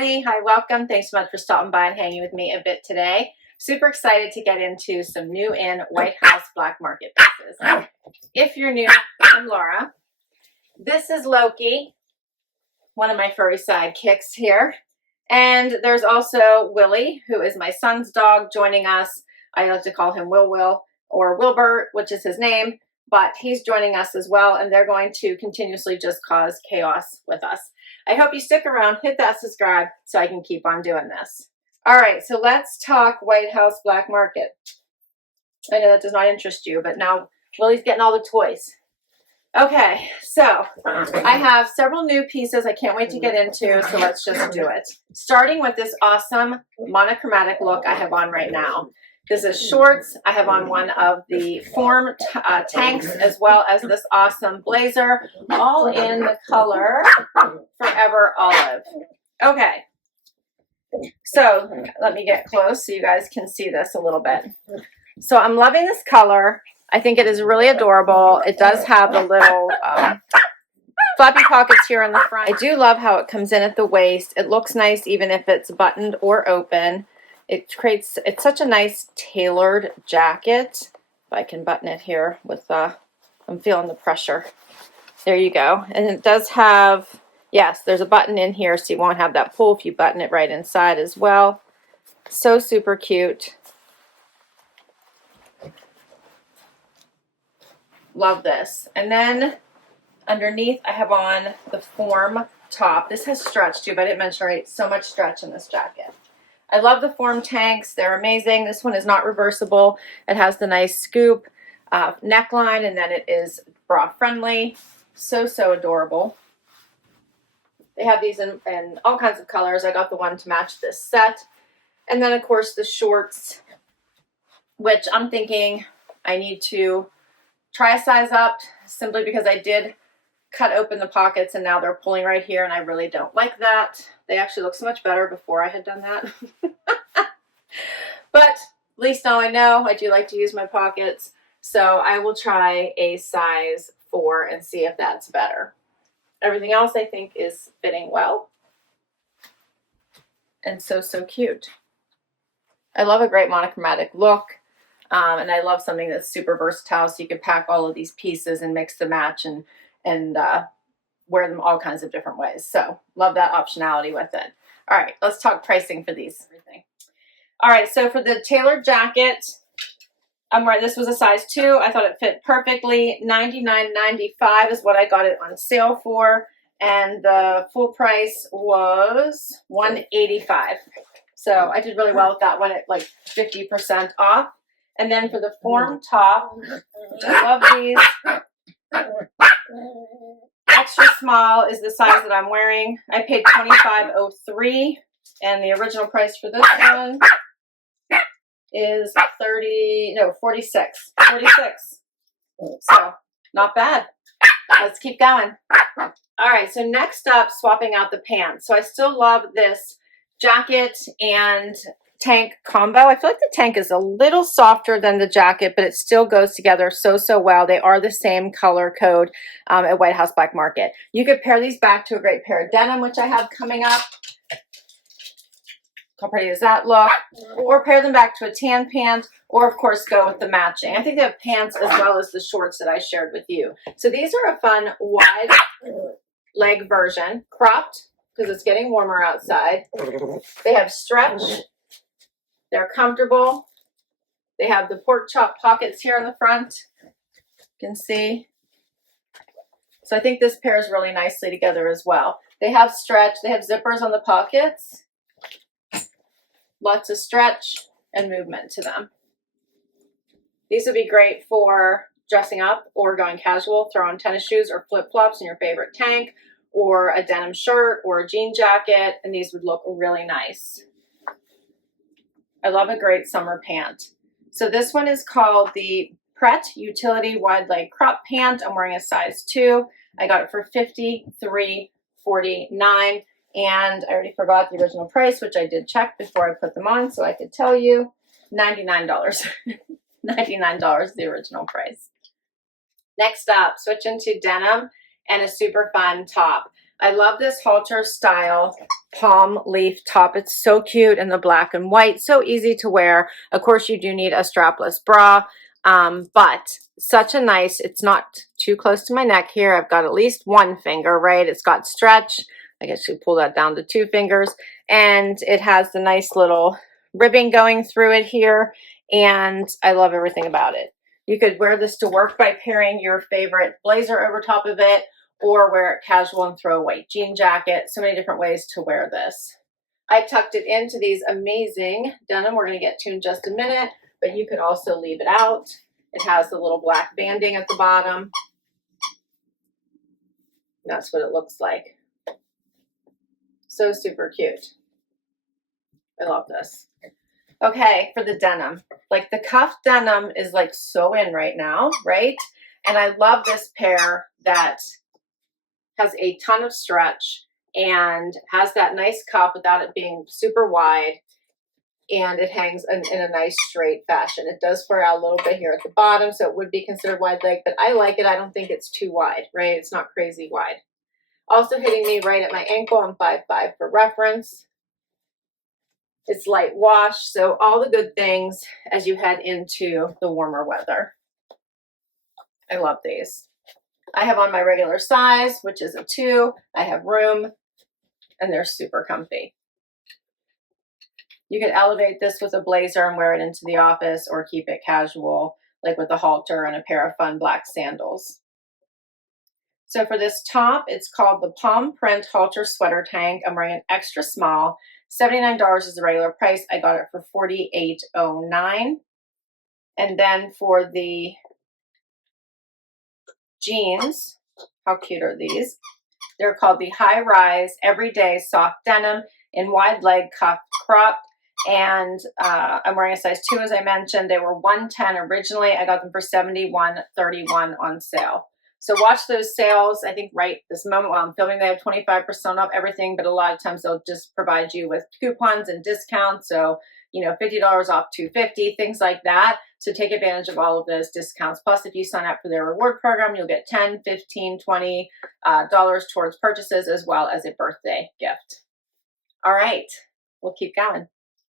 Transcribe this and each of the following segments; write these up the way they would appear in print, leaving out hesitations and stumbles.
everybody. Hi, welcome. Thanks so much for stopping by and hanging with me a bit today. Super excited to get into some new in White House Black Market pieces. If you're new, I'm Laura. This is Loki, one of my furry sidekicks here. And there's also Willie, who is my son's dog, joining us. I like to call him Will or Wilbur, which is his name, but he's joining us as well, and they're going to continuously just cause chaos with us. I hope you stick around, hit that subscribe so I can keep on doing this. All right, so let's talk White House Black Market. I know that does not interest you, but now Willie's getting all the toys. Okay, so I have several new pieces I can't wait to get into, so let's just do it. Starting with this awesome monochromatic look I have on right now. This is shorts. I have on one of the form tanks as well as this awesome blazer, all in the color Forever Olive. Okay, so let me get close so you guys can see this a little bit. So I'm loving this color. I think it is really adorable. It does have the little flappy pockets here in the front. I do love how it comes in at the waist. It looks nice even if it's buttoned or open. It's such a nice tailored jacket. If I can button it here with I'm feeling the pressure. There you go. And it does have, yes, there's a button in here so you won't have that pull if you button it right inside as well. So super cute. Love this. And then underneath I have on the form top. This has stretch too, but I didn't mention right, so much stretch in this jacket. I love the form tanks. They're amazing. This one is not reversible. It has the nice scoop neckline, and then it is bra friendly. So adorable. They have these in all kinds of colors. I got the one to match this set. And then of course the shorts, which I'm thinking I need to try a size up simply because I did cut open the pockets and now they're pulling right here and I really don't like that. They actually look so much better before I had done that. But at least now I know I do like to use my pockets. So I will try a size 4 and see if that's better. Everything else I think is fitting well. And so cute. I love a great monochromatic look. And I love something that's super versatile so you can pack all of these pieces and mix and match and wear them all kinds of different ways. So love that optionality with it. All right, let's talk pricing for these. All right, so for the tailored jacket, I'm wearing, this was a size 2. I thought it fit perfectly. $99.95 is what I got it on sale for. And the full price was $185. So I did really well with that one at like 50% off. And then for the form top, I love these. Extra small is the size that I'm wearing. I paid $25.03, and the original price for this one is $46. So not bad. Let's keep going. All right, so next up, swapping out the pants. So I still love this jacket and tank combo. I feel like the tank is a little softer than the jacket, but it still goes together so well. They are the same color code at White House Black Market. You could pair these back to a great pair of denim, which I have coming up. How pretty does that look? Or pair them back to a tan pant, or of course go with the matching. I think they have pants as well as the shorts that I shared with you. So these are a fun wide leg version, cropped because it's getting warmer outside. They have stretch. They're comfortable. They have the pork chop pockets here in the front. You can see. So I think this pairs really nicely together as well. They have stretch. They have zippers on the pockets. Lots of stretch and movement to them. These would be great for dressing up or going casual. Throw on tennis shoes or flip-flops in your favorite tank, or a denim shirt or a jean jacket, and these would look really nice. I love a great summer pant. So this one is called the Pret Utility Wide Leg Crop Pant. I'm wearing a size 2. I got it for $53.49, and I already forgot the original price, which I did check before I put them on so I could tell you. $99. $99 is the original price. Next up, switch into denim and a super fun top. I love this Halter style palm leaf top. It's so cute in the black and white, so easy to wear. Of course, you do need a strapless bra, but such a nice, it's not too close to my neck here. I've got at least one finger, right? It's got stretch. I guess you pull that down to 2 fingers, and it has the nice little ribbing going through it here, and I love everything about it. You could wear this to work by pairing your favorite blazer over top of it, or wear it casual and throw a white jean jacket. So many different ways to wear this. I tucked it into these amazing denim we're going to get to in just a minute, but you could also leave it out. It has the little black banding at the bottom. That's what it looks like. So super cute. I love this. Okay, for the denim. Like the cuff denim is like so in right now, right? And I love this pair that has a ton of stretch and has that nice cuff without it being super wide, and it hangs in a nice straight fashion. It does flare out a little bit here at the bottom, so it would be considered wide leg, but I like it. I don't think it's too wide, right? It's not crazy wide. Also hitting me right at my ankle. I'm 5'5" for reference. It's light wash, so all the good things as you head into the warmer weather. I love these. I have on my regular size, which is a 2. I have room, and they're super comfy. You could elevate this with a blazer and wear it into the office, or keep it casual, like with a halter and a pair of fun black sandals. So for this top, it's called the Palm Print Halter Sweater Tank. I'm wearing an extra small. $79 is the regular price. I got it for $48.09. And then for the jeans, how cute are these? They're called the High Rise Everyday Soft Denim in wide leg cuff crop. And I'm wearing a size 2, as I mentioned. They were $110 originally. I got them for $71.31 on sale. So watch those sales. I think right this moment while I'm filming, they have 25% off everything, but a lot of times they'll just provide you with coupons and discounts. So, you know, $50 off $250, things like that. So take advantage of all of those discounts. Plus, if you sign up for their reward program, you'll get $10, $15, $20 towards purchases, as well as a birthday gift. All right, we'll keep going.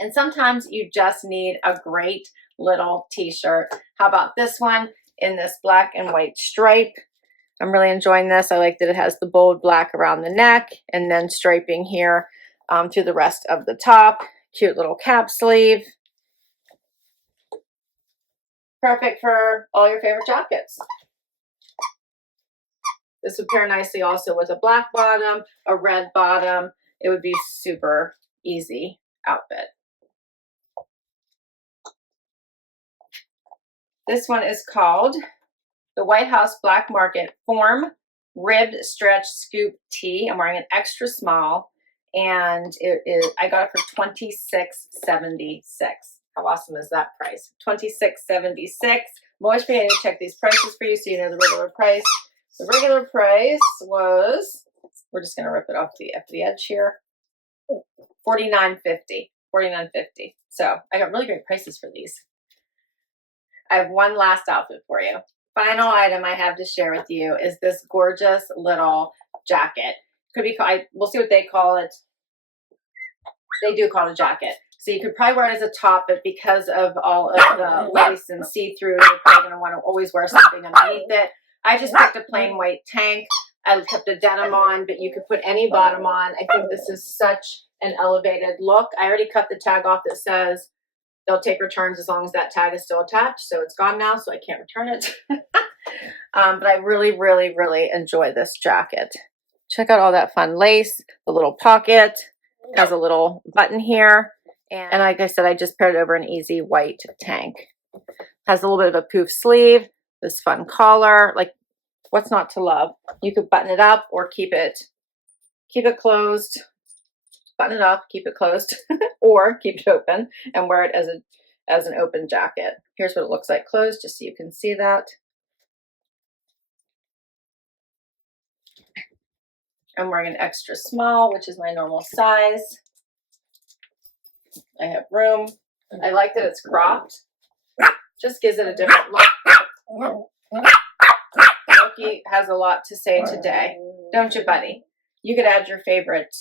And sometimes you just need a great little t-shirt. How about this one in this black and white stripe? I'm really enjoying this. I like that it has the bold black around the neck and then striping here through the rest of the top. Cute little cap sleeve. Perfect for all your favorite jackets. This would pair nicely also with a black bottom, a red bottom. It would be super easy outfit. This one is called the White House Black Market Form Ribbed Stretch Scoop Tee. I'm wearing an extra small, and I got it for $26.76. How awesome is that price? $26.76. I'm always forgetting to check these prices for you so you know the regular price. The regular price was, we're just going to rip it off the edge here, $49.50. $49.50. So I got really great prices for these. I have one last outfit for you. Final item I have to share with you is this gorgeous little jacket. Could be, we'll see what they call it. They do call it a jacket. So you could probably wear it as a top, but because of all of the lace and see-through, you're probably going to want to always wear something underneath it. I just picked a plain white tank. I kept a denim on, but you could put any bottom on. I think this is such an elevated look. I already cut the tag off that says they'll take returns as long as that tag is still attached. So it's gone now, so I can't return it. But I really, really, really enjoy this jacket. Check out all that fun lace, the little pocket, has a little button here. And like I said, I just paired it over an easy white tank. Has a little bit of a poof sleeve, this fun collar. Like, what's not to love? You could button it up or keep it closed. Button it up, keep it closed, or keep it open and wear it as an open jacket. Here's what it looks like closed, just so you can see that. I'm wearing an extra small, which is my normal size. I have room. I like that it's cropped. Just gives it a different look. Loki has a lot to say today, don't you, buddy? You could add your favorite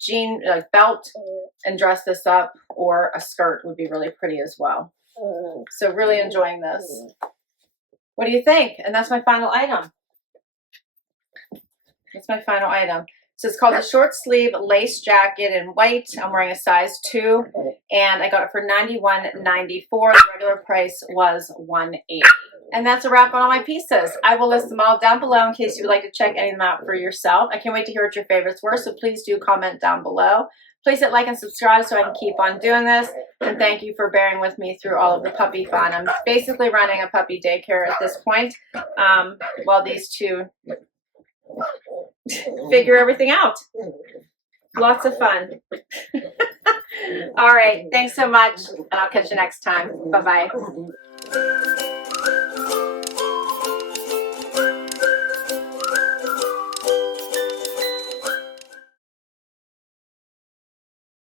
jean, like belt, and dress this up, or a skirt would be really pretty as well. So really enjoying this. What do you think? And that's my final item. That's my final item. So it's called the short sleeve lace jacket in white. I'm wearing a size 2, and I got it for $91.94. The regular price was $180. And that's a wrap on all my pieces. I will list them all down below in case you would like to check any of them out for yourself. I can't wait to hear what your favorites were, so please do comment down below. Please hit like and subscribe so I can keep on doing this. And thank you for bearing with me through all of the puppy fun. I'm basically running a puppy daycare at this point, while these two figure everything out. Lots of fun. All right. Thanks so much, and I'll catch you next time. Bye-bye.